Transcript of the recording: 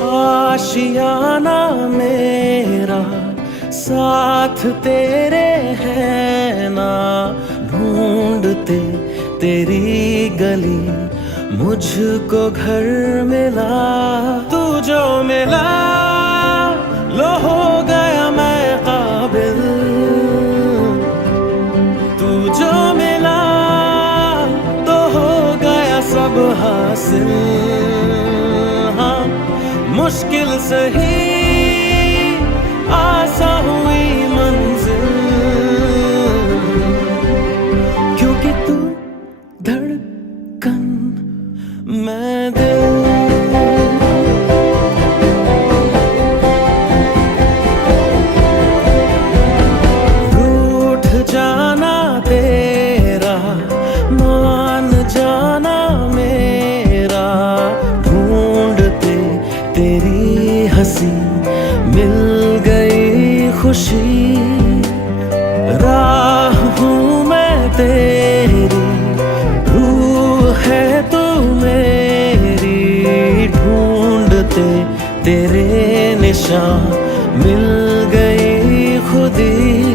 आशियाना मेरा साथ तेरे है ना, ढूंढते तेरी गली मुझको घर मिला। तू जो मिला लो हो गया मैं काबिल, तू जो मिला तो हो गया सब हासिल। हाँ मुश्किल सही आसा हुई मंजिल, क्योंकि तू धड़कन मैं दिल। रूठ जाना तेरा मान जाना मेरा, ढूंढते तेरी हंसी मिल गई खुशी। राह हूँ मैं तेरी, रूह है तू मेरी, ढूंढते तेरे निशान मिल गई खुदी।